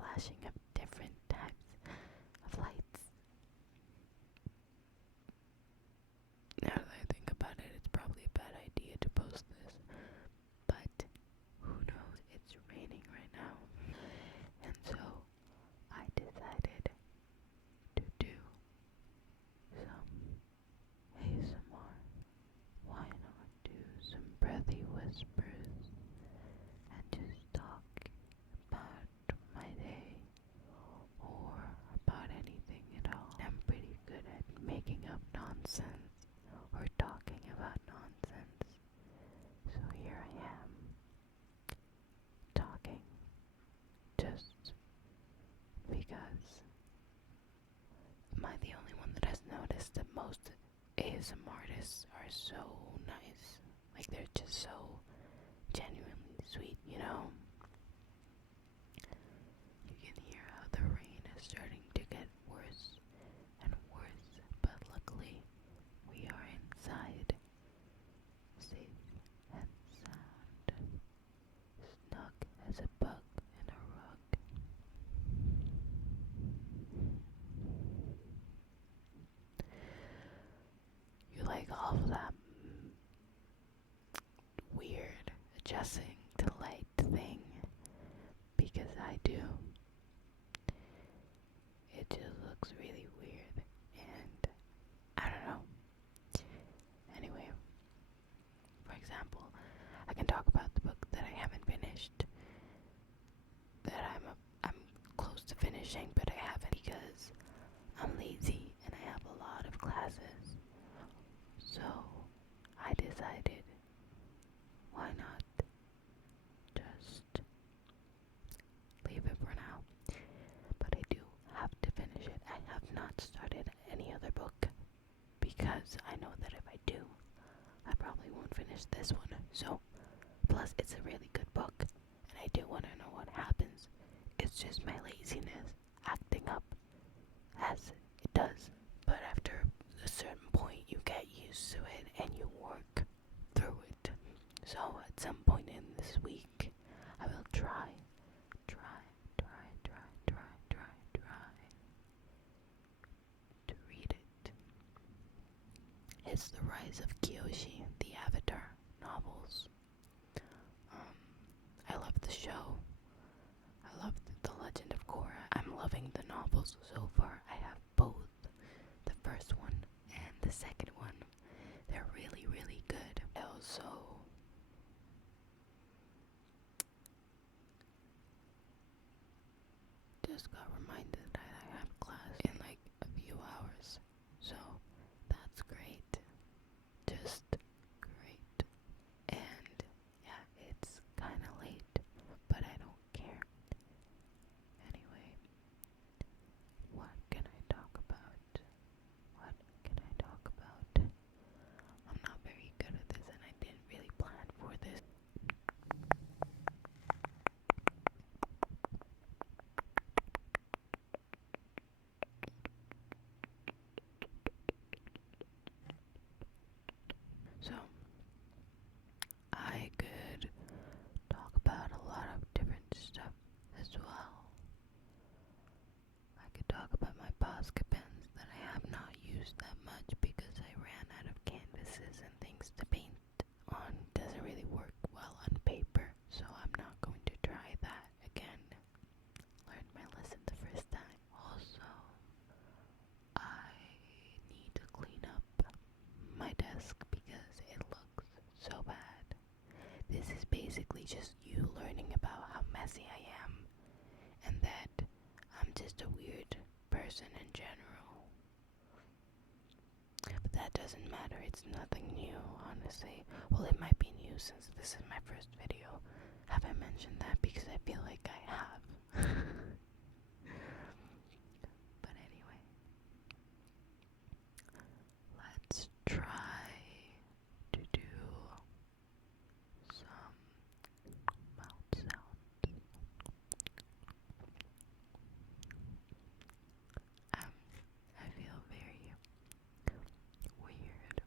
flashing of different types of lights. Now that I think about it, it's probably a bad idea to post this, but who knows, it's raining right now. And so I decided to do some ASMR. Why not do some breathy whispers and just talk about my day or about anything at all? I'm pretty good at making up nonsense or talking about nonsense. So here I am, talking just because. Am I the only one that has noticed that most ASMR artists are so nice? Like, they're just so genuinely sweet, you know? You can hear how the rain is starting to get worse and worse, but luckily we are inside, safe and sound, snug as a bug in a rug. You like all of that weird adjusting to light thing? Because I do. It just looks really weird, and I don't know. Anyway, for example, I can talk about the book that I haven't finished, that I'm close to finishing, but I haven't because I'm lazy and I have a lot of classes. So I decided, why not just leave it for now? But I do have to finish it. I have not started any other book because I know that if I do, I probably won't finish this one. So, plus it's a really good book, and I do want to know what happens. It's just my laziness acting up as it does. But after a certain point, you get used to it and you work through it. So at some point in this week, I will try to read it. It's The Rise of Kyoshi, the Avatar novels. I love the show. I love The Legend of Korra. I'm loving the novels so far. I have both the first one and the second one. They're really, really good. I also just got reminded that I have class in like a few hours. So that's great. Just great. And yeah, it's kind of late, but I don't care. Anyway, what can I talk about? What can I talk about? I'm not very good at this, and I didn't really plan for this. So, I could talk about a lot of different stuff as well. I could talk about my Posca pens that I have not used that much because I ran out of canvases and things to paint on. Doesn't really work well on paper, so I'm not going to try that again. Learned my lesson the first time. Also, I need to clean up my desk because it looks so bad. This is basically just you learning about how messy I am and that I'm just a weird person in general. But that doesn't matter, it's nothing new, honestly. Well, it might be new since this is my first video. Have I mentioned that? Because I feel like I have. But anyway, let's try to do some mouth sounds. I feel very weird.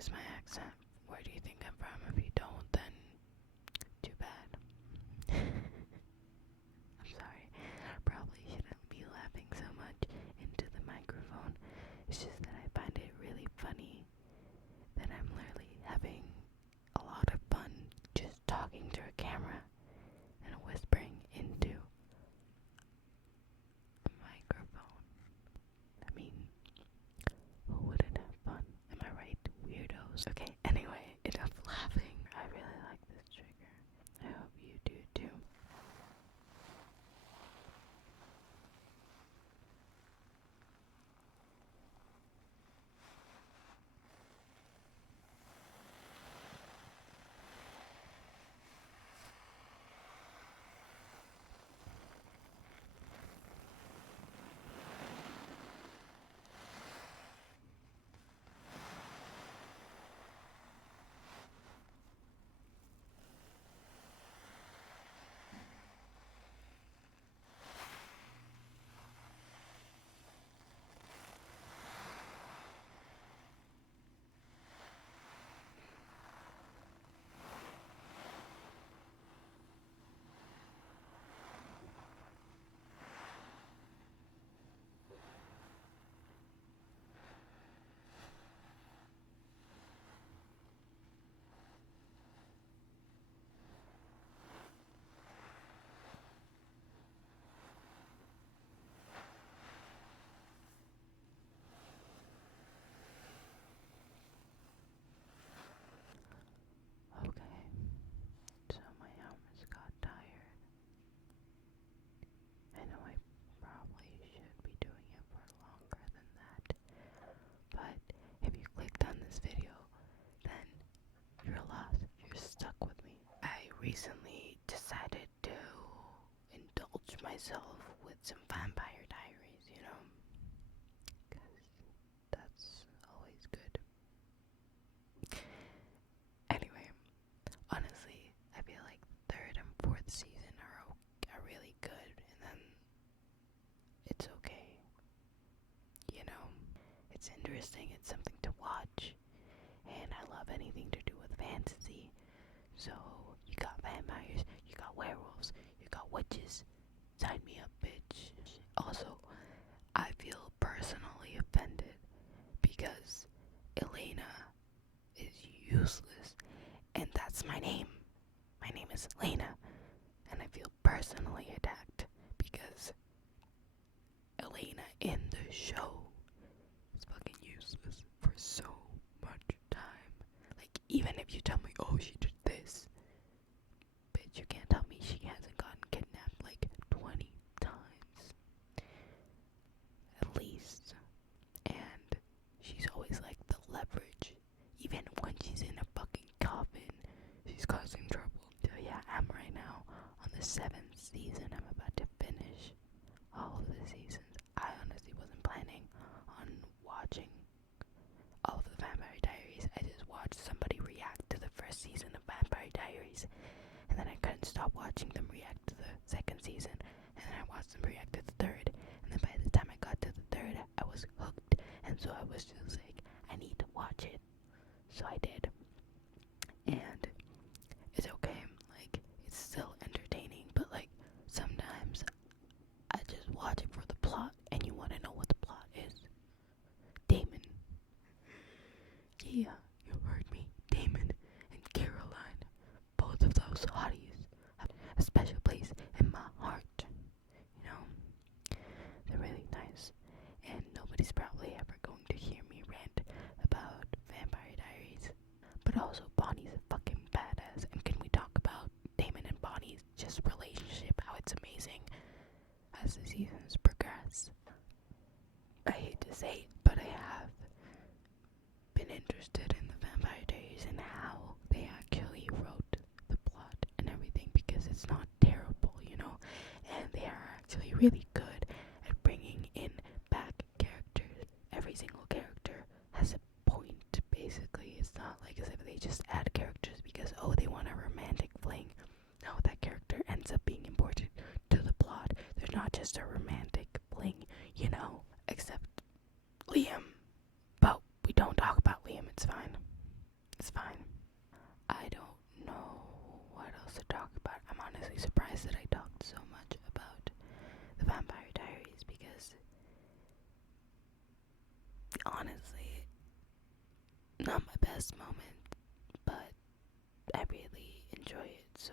notice my accent, where do you think I'm from? If you don't, then too bad. I'm sorry. Probably shouldn't be laughing so much into the microphone. It's just that I find it really funny that I'm literally having a lot of fun just talking to a camera and whispering into a microphone. I mean, who wouldn't have fun? Am I right, weirdos? Okay, anyway, enough laughing. I really like this trigger. I hope you do too. Okay, so my arms got tired. I know I probably should be doing it for longer than that, but if you clicked on this video, then you're lost. You're stuck with me. I recently decided to indulge myself with some Vampire Diaries, you know, because that's always good. Anyway, honestly, I feel like third and fourth season are really good, and then it's okay. You know, it's interesting. It's something to watch, and I love anything to do with fantasy. So you got vampires, you got werewolves, you got witches. Sign me up, bitch. Also, I feel personally offended because Elena is useless, and that's my name. My name is Elena, and I feel personally attacked because Elena in the show is fucking useless for so much time. Like, even if you tell me, oh, she did this, bitch, you can't tell me she hasn't gotten kidnapped like 20 times at least. And she's always like the leverage. Even when she's in a fucking coffin, she's causing trouble. So yeah, I'm right now on the 7th season. I'm about to finish all of the seasons. I honestly wasn't planning on watching all of the Vampire Diaries. I just watched somebody react to the first season of Vampire Diaries, and then I couldn't stop watching them react to the second season, and then I watched them react to the third, and then by the time I got to the third, I was hooked, and so I was just like, I need to watch it. So I did, and it's okay. Like, it's still entertaining, but like sometimes I just watch it for the plot, and you want to know what the plot is. Damon. Yeah, you heard me. Damon and Caroline, both of those hotties, have a special place in my heart. You know, they're really nice, and nobody's probably ever going to hear me rant about Vampire Diaries. But also, Bonnie's a fucking badass, and can we talk about Damon and Bonnie's just relationship, how it's amazing as the seasons progress. I hate to say it, but I have been interested in the Vampire Diaries and how they actually wrote the plot and everything, because it's not terrible, you know, and they are actually really good at bringing in back characters. Every single character has a point, basically. It's not like as if they just add characters because, oh, they want a romantic fling. No, that character ends up being important to the plot. They're not just a romantic fling, you know, except Liam. But we don't talk about Liam, it's fine. It's fine. I don't know what else to talk about. I'm honestly surprised that I talked so much about the Vampire Diaries because honestly, not my best moment, but I really enjoy it. So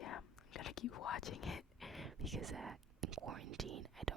yeah, I'm gonna keep watching it because in quarantine I